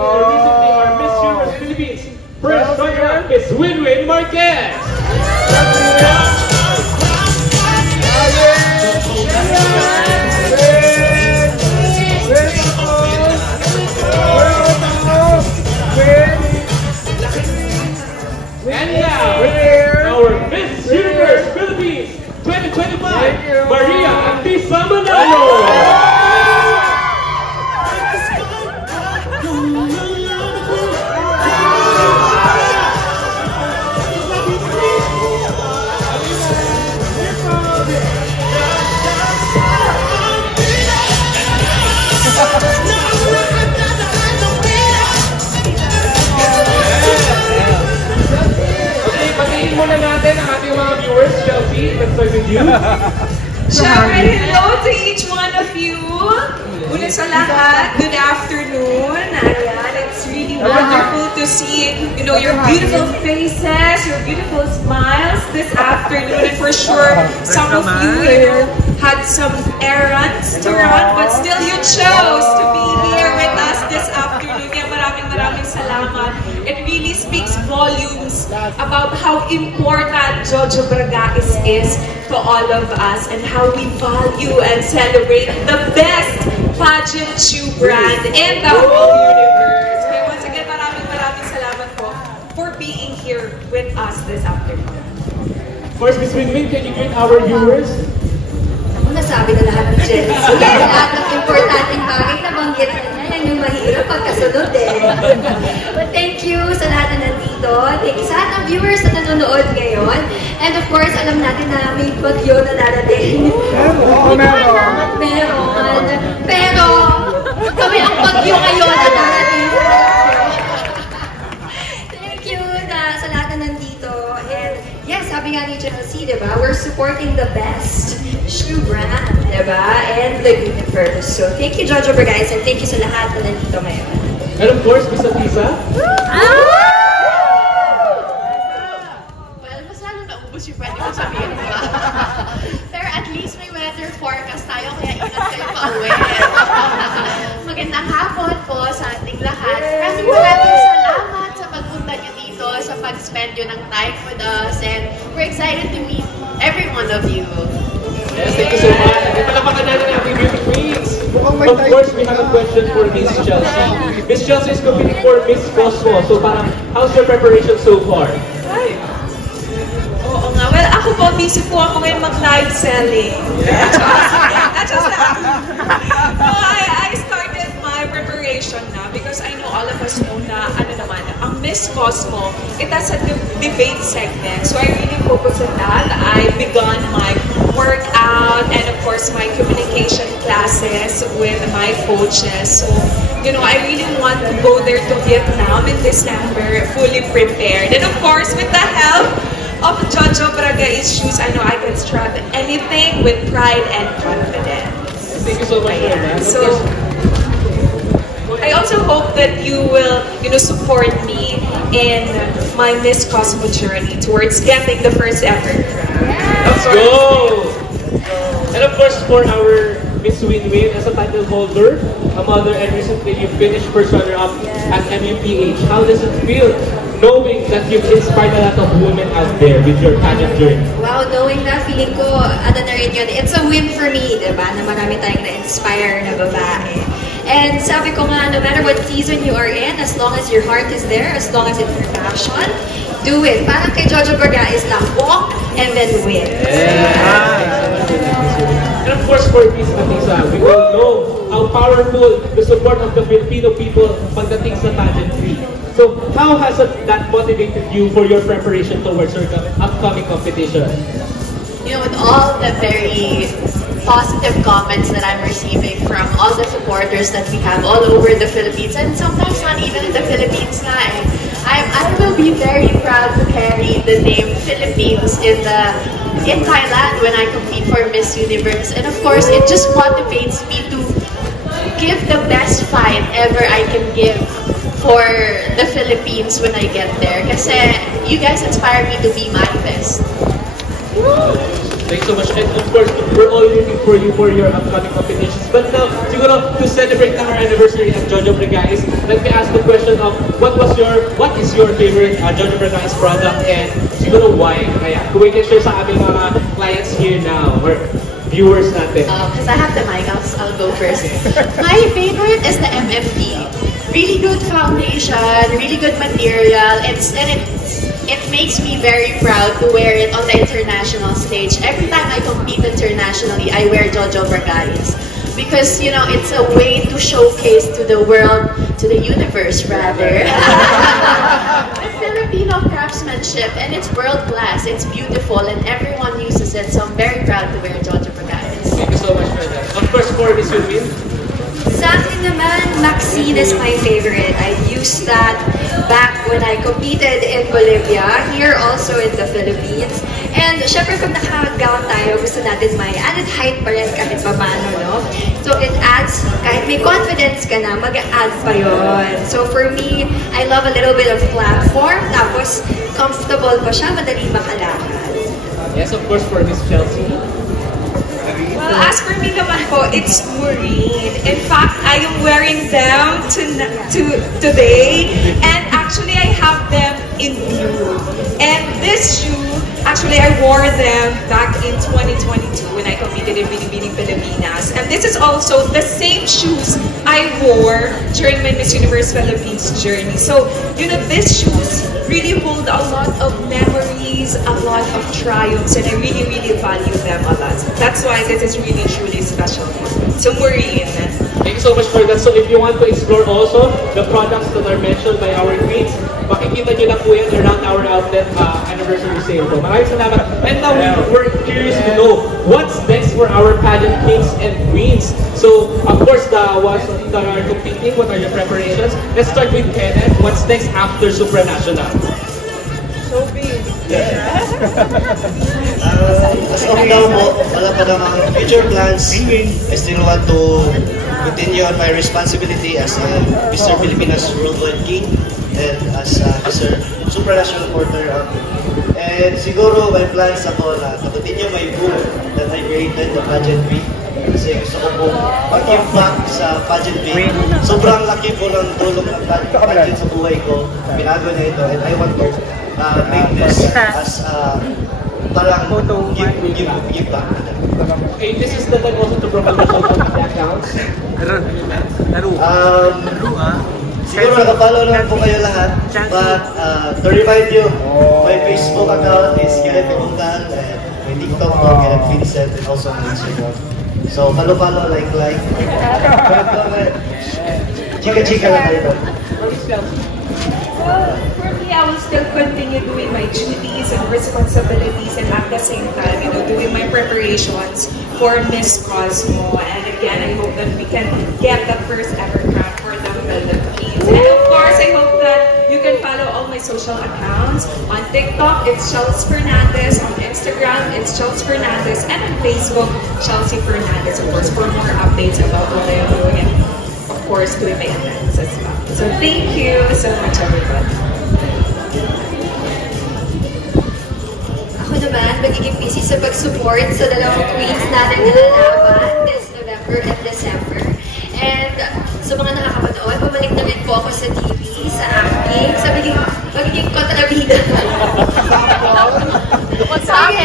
recently our Miss Universe Philippines first runner-up is Winwin Marquez. And now, our Miss Universe Philippines 2025, Maria Antisa Manalo. Muna natin ang ating mga viewers. Chelsea, let's start with you. Siyempre, hello to each one of you. Una sa lahat, good afternoon. Ayan, it's really wonderful to see, your beautiful faces, your beautiful smiles this afternoon. And for sure, some of you, had some errands to run, but still you chose to be here with us this afternoon. Kaya maraming salamat. It really speaks volumes about how important Jojo Bragais is to all of us and how we value and celebrate the best pageant shoe brand in the whole universe. Kaya once again, maraming salamat po for being here with us this afternoon. Of course, Ms. Winwin, can you greet our viewers? Ako nasabi na lahat ng Chelsea. Lahat ng importanteng bagay na banggit na niya, yan yung mahirap pagkasunod But thank you sa lahat na nandito. Thank you sa lahat ng viewers na nanonood ngayon. And of course, alam natin na may bagyo na darating. Meron. Pero, kami ang bagyo ngayon na darating. Thank you sa lahat na nandito. And yes, sabi nga ni Chelsea, diba? We're supporting the best shoe brand, diba? And the universe. So, thank you, Jojo Bragais, and thank you sa lahat na nandito ngayon. And of course, Ms. Antisa. Well, mas lalo naubos yung pwede ko sabihin, diba? Pero at least may weather forecast tayo, kaya ingat kayo pa-uwi. Magandang hapon po sa ating lahat. Maraming salamat sa pagpunta nyo dito, sa pag-spend nyo ng time with us, and we're excited to meet every one of you. Yes, thank you so much. And palapakan natin ang ating beauty queens. Of course, we have a question for Miss Chelsea. Miss Chelsea is competing for Miss Cosmo. So parang, how's your preparation so far? Ay. Oo nga. Well, ako po, busy po ako ngayon mag-live selling. That's just no, I started my preparation na because I know all of us know na, ang Miss Cosmo, it has a debate segment. So I really focus on that. I begun my workout and of course my communication classes with my coaches. So, I really want to go there to Vietnam in December, fully prepared. And of course, with the help of Jojo Bragais shoes, I know I can strut anything with pride and confidence. Thank you so much for that. So, I also hope that you will, support me in my Miss Cosmo journey towards getting the first ever crown. Let's go! And of course, for our Miss Winwin as a title holder, a mother, and recently you finished first runner-up at MUPH. How does it feel knowing that you've inspired a lot of women out there with your pageant journey? Wow, knowing that, feeling ko, na rin yun, it's a win for me, diba? Na marami tayong na-inspire na babae. And sabi ko nga, no matter what season you are in, as long as your heart is there, as long as it's your passion, do it. Parang kay Jojo Bragais lang, walk and then win. And of course, for Miss Antisa, we all know how powerful the support of the Filipino people pagdating sa pageantry. So, how has that motivated you for your preparation towards your upcoming competition? With all the very positive comments that I'm receiving from all the supporters that we have all over the Philippines, and sometimes not even in the Philippines nga, I will be very proud to carry the name Philippines in Thailand when I compete for Miss Universe. And of course, it just motivates me to give the best fight ever I can give for the Philippines when I get there. Kasi you guys inspire me to be my best. Thanks so much. And of course, we're all rooting for you for your upcoming competitions. But now, siguro, to celebrate our anniversary of Jojo Brigais, let me ask the question of what is your favorite Jojo Brigais product and siguro why? Kaya, kung we can share sa aming mga clients here now, or viewers natin. Because I have the mic, I'll go first. My favorite is the MFP. Really good foundation, really good material, it makes me very proud to wear it on the international stage. Every time I compete internationally, I wear Jojo Brigais. Because, you know, it's a way to showcase to the world, to the universe rather, the Filipino craftsmanship, and it's world-class, it's beautiful, and everyone uses it, so I'm very proud to wear Jojo Brigais. Thank you so much for that. Of course, for Miss Yulmin. Sa akin naman, Maxine is my favorite. I used that back when I competed in Bolivia, here also in the Philippines. And syempre pag naka-gown tayo, gusto natin may added height pa rin kahit pa paano, no? So it adds, kahit may confidence ka na, mag-add pa yun. So for me, I love a little bit of platform, tapos comfortable pa siya, madali makalakad. Yes, of course, for Miss Chelsea. Well, as for me naman po, it's Marine. In fact, I am wearing them today, and actually I have them in blue. And this shoe, actually I wore them back in 2022 when I competed in Binibining Pilipinas. And this is also the same shoes I wore during my Miss Universe Philippines journey. So, you know, these shoes really hold a lot of memories, a lot of triumphs, and I really, really value them a lot. That's why this is really, truly special. So, Maureen. Thank you so much for that. So if you want to explore also the products that are mentioned by our queens, makikita nyo lang po yan around our outlet anniversary sale po. Maraming salamat. And now we're curious to know what's next for our pageant kings and queens. So of course, the ones that are competing, what are your preparations? Let's start with Kenneth. What's next after Supranational? So big. As of now po, wala pa namang future plans. I still want to continue on my responsibility as Mr. Pilipinas Worldwide King and as Mr. Supranational Porter. And siguro may plans ako na continue my book that I created, the pageantry. Kasi gusto ko po mag-give back sa pageantry. Sobrang laki po ng tulong ng pageant sa buhay ko. Binago na ito and I want to make this as parang give back. Okay, this is the time also to promote the social media accounts. Siguro nakapalo naman po kayo lahat. But to remind you, my Facebook account is Kenneth Bungan, and my TikTok po, Kenneth Vincent, and also my Instagram. So follow, like. Chika lang kayo doon. Well, for me, I will still continue doing my duties and responsibilities, and at the same time, you know, doing my preparations for Miss Cosmo. And again, I hope that we can get the first ever crown for the Philippines. And of course, I hope that you can follow all my social accounts. On TikTok, it's Chelsea Fernandez. On Instagram, it's Chelsea Fernandez. And on Facebook, Chelsea Fernandez, of course, for more updates about what I am doing. And of course, doing my events as well. So thank you so much, everybody. Ako naman, magiging busy sa pag-support sa dalawang queens natin na lalaban this November and December. And sa mga nakakapanood, bumalik na rin po ako sa TV, sa acting, sa magiging kontrabida. What's happening?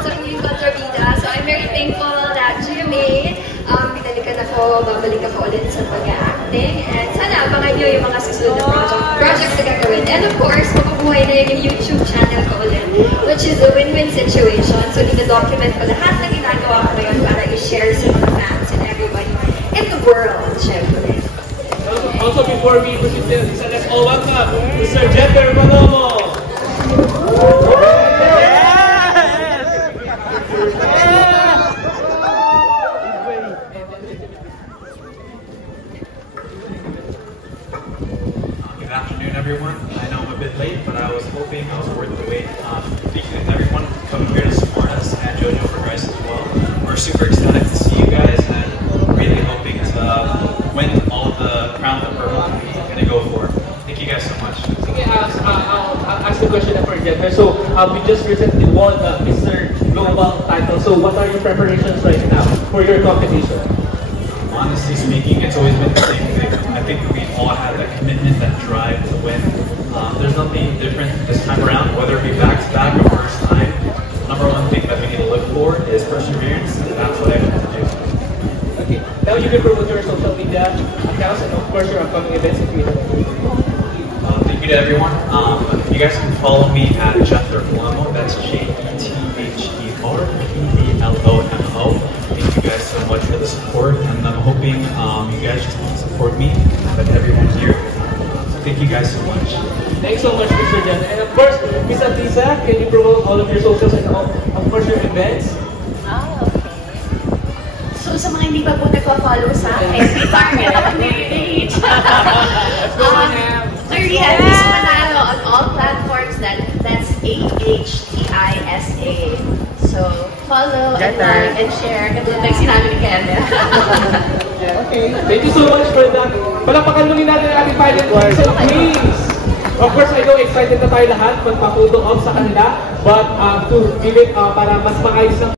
Sa magiging kontrabida. So I'm very thankful that Jermaine, binalikan ako, babalik ako ulit sa pag-acting. And sana abangan nyo yung mga susunod na projects na gagawin. And of course, mabubuhay na yung YouTube channel ko ulit, which is a win-win situation. So, dina-document ko lahat na ginagawa ko ngayon para i-share sa mga fans and everybody in the world, syempre. Also, before we proceed, let's all welcome Mr. Jeffer Malomo. Good afternoon, everyone. I know I'm a bit late, but I was worth the wait. Thank you to everyone for coming here to support us and Jojo Brigais as well. We're super excited to see you guys and really hoping to win all of the crown that we're going to go for. Thank you guys so much. Okay, I'll ask the question for Jenner. So we just recently won the Mr. Global title. So what are your preparations right now for your competition? Honestly speaking, it's always been the same thing. I think we all have that commitment, that drive to win. There's nothing different this time around, whether it be back-to-back or first time. Number one thing that we need to look for is perseverance, and that's what I hope to do. Okay, now you can promote your social media accounts and of course your upcoming events if you have any. Thank you to everyone. You guys can follow me at Jether Plamo. That's JETHERPLOMO. Thank you guys so much for the support, and I'm hoping you guys support me and everyone here. Thank you guys so much. Thanks so much, Mr. Jan. And of course, Miss Atisa, can you promote all of your socials and of course your events? Okay. So sa mga hindi pa po nagpa-follow sa akin, si Target page. Rialis Manalo on all platforms. That's AHTISA. So follow and like and share. Katulad ng sinabi ni Kenneth. Okay. Thank you so much for that. Palakpakan muli natin ang ating pilot boys and queens. Of course, I know excited na tayo lahat magpa-photo off sa kanila. But to give it para mas maayos na